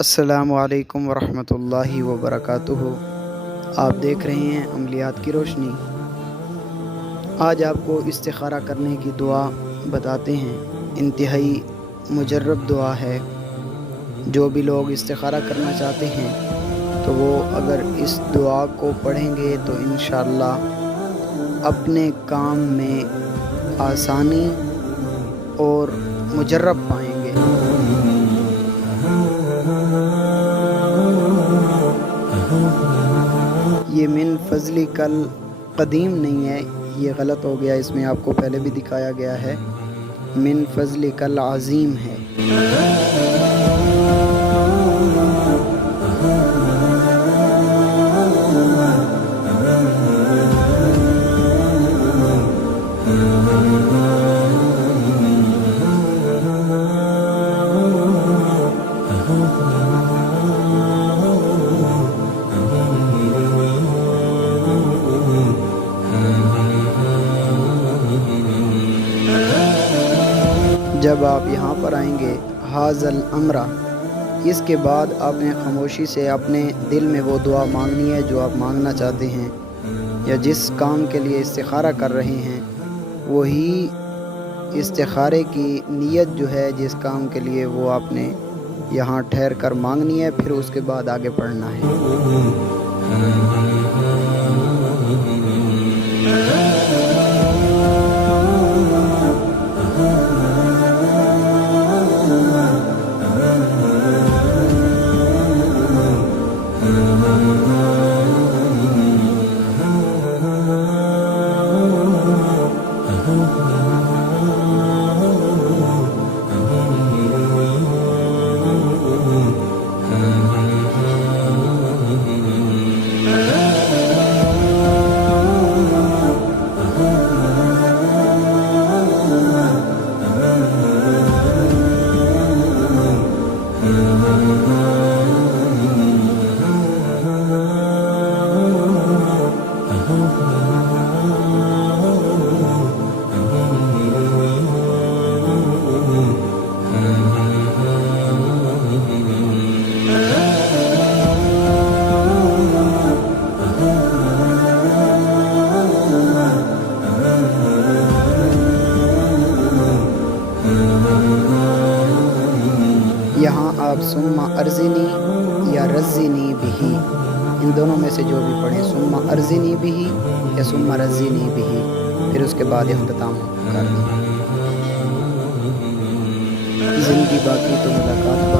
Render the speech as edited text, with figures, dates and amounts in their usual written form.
अस्सलामुअलैकुम वरहमतुल्लाहि वबरकातुहू। आप देख रहे हैं अमलियात की रोशनी। आज आपको इस्तिखारा करने की दुआ बताते हैं। इंतहाई मुजर्रब दुआ है। जो भी लोग इस्तिखारा करना चाहते हैं तो वो अगर इस दुआ को पढ़ेंगे तो इंशाअल्लाह अपने काम में आसानी और मुजर्रब पाएंगे। ये मिन फजली कल कदीम नहीं है, ये गलत हो गया, इसमें आपको पहले भी दिखाया गया है। मिन फजली कल अज़ीम है। जब आप यहाँ पर आएंगे हाज़ल अमरा, इसके बाद आपने खामोशी से अपने दिल में वो दुआ मांगनी है जो आप मांगना चाहते हैं या जिस काम के लिए इस्तिखारा कर रहे हैं। वही इस्तिखारे की नीयत जो है जिस काम के लिए, वो आपने यहाँ ठहर कर मांगनी है, फिर उसके बाद आगे पढ़ना है। यहाँ आप सुम्मा अर्ज़िनी या रज़िनी बिही, इन दोनों में से जो भी पढ़ें, सुम्मा अर्ज़िनी बिही या सुम्मा रज़िनी बिही, फिर उसके बाद इख्तिताम कर दें। ज़िंदगी बाकी तो मुलाकात